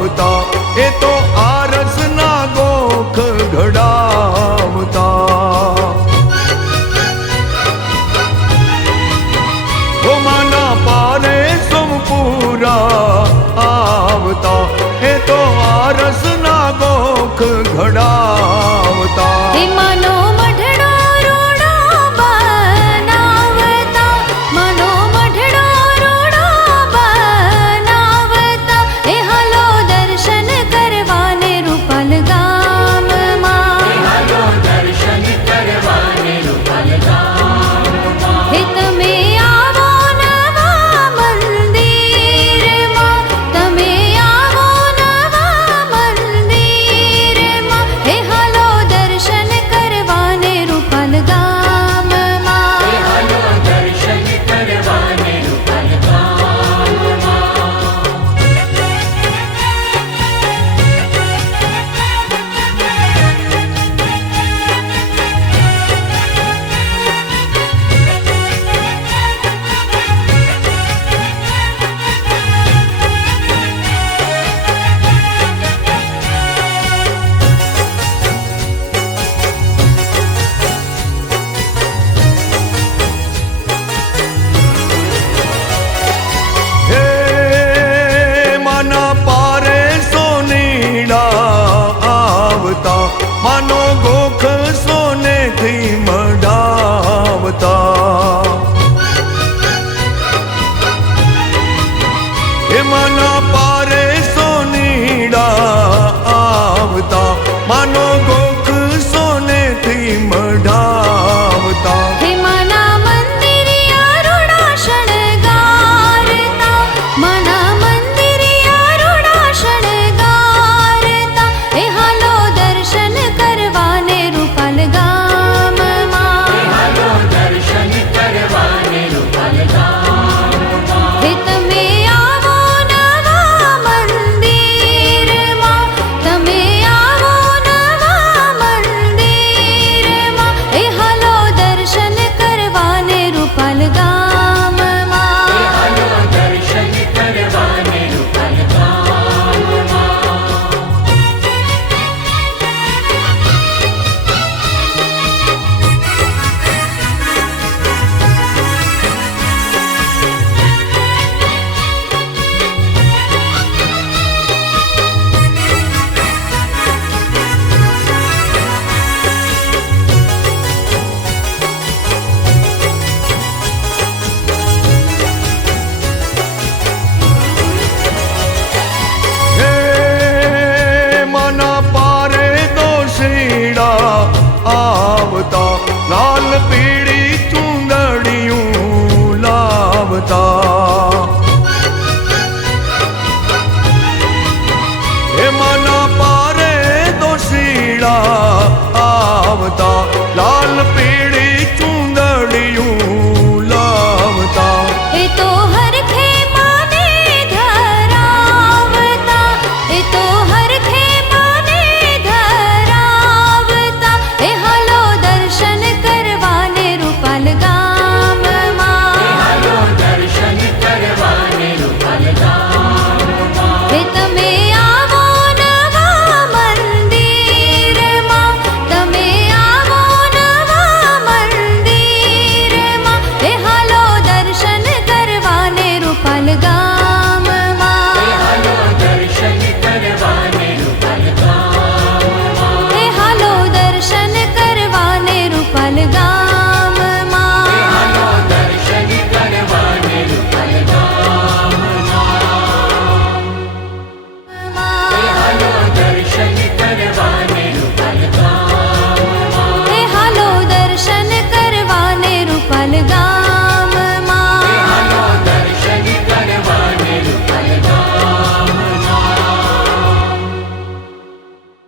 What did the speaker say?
આવતા, એ તો આરસના ગોખ ઘડાવતા. ઓ માના પારે સોમપુરા આવતા, એ તો આરસના ગોખ ઘડાવતા. હે માનો મઢડો રોડો બનાવતા, માનો મઢડો રોડો બનાવતા, એ હાલો દર્શન કરવાને રૂપલ ગામમાં. હાલો દર્શન કરવાને રૂપલ ગામમાં. હે તમે આવો નવા મંદિરમાં, તમે આવો નવા મંદિરમાં, હે હાલો દર્શન કરવાને રૂપલ ગામમાં. હાલો દર્શન કરવાને રૂપલ ગામમાં. હે માના પારે સોનીડા આવતા, માનો ગોખ સોનેથી મઢાવતા. હે માના પારે સોનીડા આવતા, માનો ગોખ સોનેથી મઢાવતા. હે માના મંદિરિયા રૂડા શણગારતા, માના મંદિરિયા રૂડા શણગારતા, એ હાલો દર્શન કરવાને રૂપલ ગામમાં. હાલો દર્શન કરવાને રૂપલ ગામમાં. હે તમે આવો નવા મંદિરમાં, તમે આવો નવા મંદિરમાં, એ હાલો દર્શન કરવાને રૂપલ ગામમાં. હાલો દર્શન કરવાને રૂપલ ગામમાં. હે માના પારે દોશીડા આવતા, લાલ પીળી ચૂંદડિયું લાવતા. હે માના પારે દોશીડા આવતા, લાલ